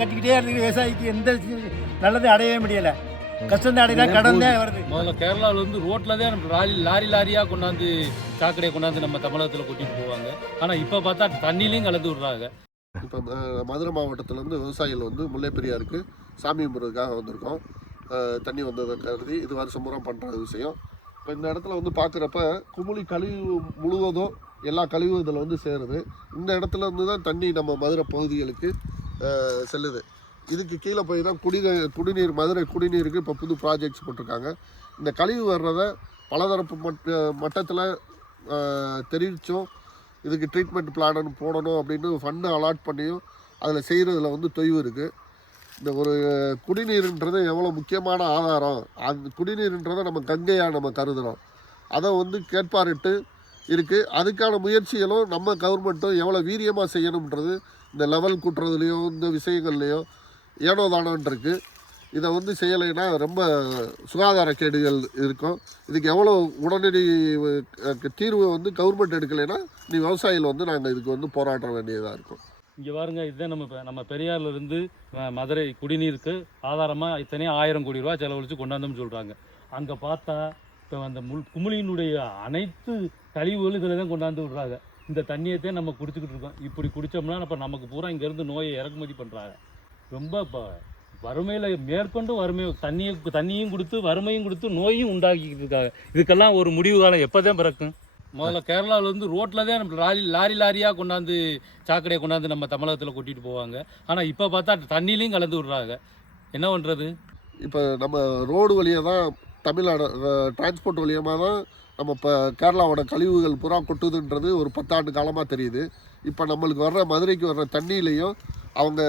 கட்டிக்கிட்டே இருக்கு. விவசாயிக்கு எந்த நல்லதும் அடையவே முடியல. கஷ்டம் தான் அடையதான், கடன் தான் வருது. முதல்ல கேரளாவில் வந்து ரோட்டில் தான் லாரியாக கொண்டாந்து சாக்கடையை கொண்டாந்து நம்ம தமிழகத்தில் கொட்டிட்டு போவாங்க. ஆனால் இப்போ பார்த்தா தண்ணிலையும் கலந்து விடுறாங்க. இப்போ மதுரை மாவட்டத்திலேருந்து விவசாயிகள் வந்து முல்லை பெரியாருக்கு சாமி கும்பிட்றதுக்காக வந்திருக்கோம். தண்ணி வந்ததை கருதி இது வருஷம் முறை பண்ணுற விஷயம். இப்போ இந்த இடத்துல வந்து பார்க்குறப்ப குமுளி கழிவு முழுவதும் எல்லா கழிவும் இதில் வந்து சேருது. இந்த இடத்துல இருந்து தான் தண்ணி நம்ம மதுரை பகுதிகளுக்கு செல்லுது. இதுக்கு கீழே போய் தான் குடிநீர் மதுரை குடிநீருக்கு இப்போ புது ப்ராஜெக்ட்ஸ் போட்டிருக்காங்க. இந்த கழிவு வர்றதை பலதரப்பு மட்டத்தில் தெரிவித்தும் இதுக்கு ட்ரீட்மெண்ட் பிளான் போடணும் அப்படின்னு ஃபண்டு அலாட் பண்ணியும் அதில் செய்கிறதுல வந்து தொய்வு இருக்குது. இந்த ஒரு குடிநீருன்றது எவ்வளோ முக்கியமான ஆதாரம், அந்த குடிநீருன்றதை நம்ம கங்கையாக நம்ம கருதுகிறோம். அதை வந்து கேட்பாரிட்டு இருக்குது. அதுக்கான முயற்சிகளும் நம்ம கவர்மெண்ட்டும் எவ்வளோ வீரியமாக செய்யணுன்றது இந்த லெவல் கூட்டுறதுலேயும் இந்த விஷயங்கள்லேயும் ஏனோதானோன் இருக்குது. இதை வந்து செய்யலைன்னா ரொம்ப சுகாதார கேடுகள் இருக்கும். இதுக்கு எவ்வளோ உடனடி தீர்வு வந்து கவர்மெண்ட் எடுக்கலைன்னா நீ விவசாயிகள் வந்து நாங்கள் இதுக்கு வந்து போராட வேண்டியதாக இருக்கும். இங்கே பாருங்க, இதுதான் நம்ம பெரியார்லேருந்து மதுரை குடிநீருக்கு ஆதாரமாக இத்தனையும் 1000 கோடி ரூபா செலவழித்து கொண்டாந்தோம்னு சொல்கிறாங்க. அங்கே பார்த்தா இப்போ அந்த குமுளியினுடைய அனைத்து கழிவுகளும் இதில் தான் கொண்டாந்து விடுறாங்க. இந்த தண்ணியத்தையும் நம்ம குடிச்சிக்கிட்டு இருக்கோம். இப்படி குடித்தோம்னா இப்போ நமக்கு பூரா இங்கேருந்து நோயை இறக்குமதி பண்ணுறாங்க. ரொம்ப இப்போ வறுமையில் மேற்கொண்டு தண்ணியும் கொடுத்து வறுமையும் கொடுத்து நோயும் உண்டாக்கிட்டு இருக்காங்க. இதுக்கெல்லாம் ஒரு முடிவு காலம் எப்போ தான் பிறக்கும்? முதல்ல கேரளாவில் வந்து ரோட்டில் தான் லாரியாக கொண்டாந்து சாக்கடையை கொண்டாந்து நம்ம தமிழகத்தில் கொட்டிட்டு போவாங்க. ஆனால் இப்போ பார்த்தா தண்ணிலையும் கலந்து விடுறாங்க. என்ன பண்ணுறது? இப்போ நம்ம ரோடு வழியாக தான் தமிழ்நாடு டிரான்ஸ்போர்ட் வழியமாக தான் நம்ம இப்போ கேரளாவோட கழிவுகள் புறா கொட்டுதுன்றது ஒரு 10 ஆண்டு காலமாக தெரியுது. இப்போ நம்மளுக்கு வர்ற மதுரைக்கு வர்ற தண்ணியிலையும் அவங்க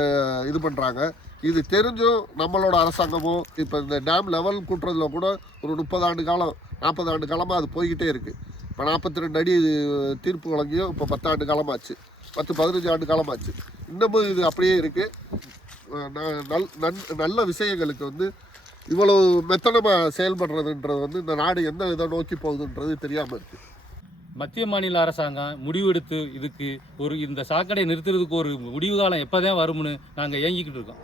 இது பண்ணுறாங்க. இது தெரிஞ்சும் நம்மளோட அரசாங்கமும் இப்போ இந்த டேம் லெவல் கூட்டுறதுல கூட ஒரு 30 ஆண்டு காலம் 40 ஆண்டு காலமாக அது போய்கிட்டே இருக்குது. இப்போ 42 அடி தீர்ப்பு வழங்கியும் இப்போ 10 ஆண்டு காலமாச்சு, 10-15 ஆண்டு காலமாச்சு. இன்னமும் இது அப்படியே இருக்குது. நல்ல விஷயங்களுக்கு வந்து இவ்வளவு மெத்தனமாக செயல்படுறதுன்றது வந்து இந்த நாடு எந்த இதை நோக்கி போகுதுன்றது தெரியாமல் இருக்குது. மத்திய மாநில அரசாங்கம் முடிவெடுத்து இதுக்கு இந்த சாக்கடையை நிறுத்துறதுக்கு ஒரு முடிவு காலம் எப்போ தான் வரும்னு நாங்கள் ஏங்கிக்கிட்டு இருக்கோம்.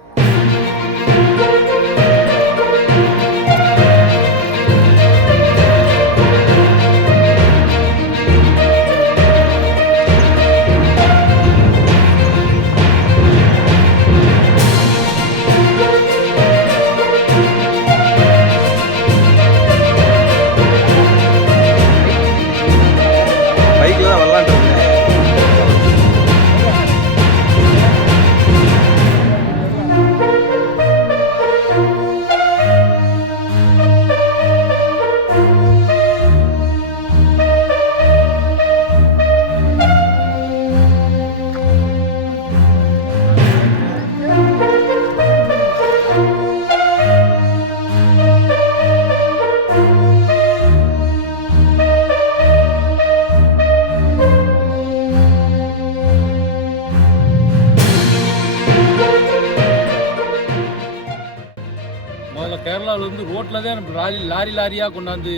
கேரளாவில் வந்து ரோட்டில் தான் லாரியாக கொண்டாந்து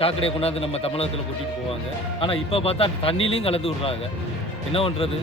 சாக்கடையை கொண்டாந்து நம்ம தமிழகத்தில் கொட்டிட்டு போவாங்க. ஆனால் இப்போ பார்த்தா தண்ணிலையும் கலந்து விடுறாங்க. என்ன பண்ணுறது?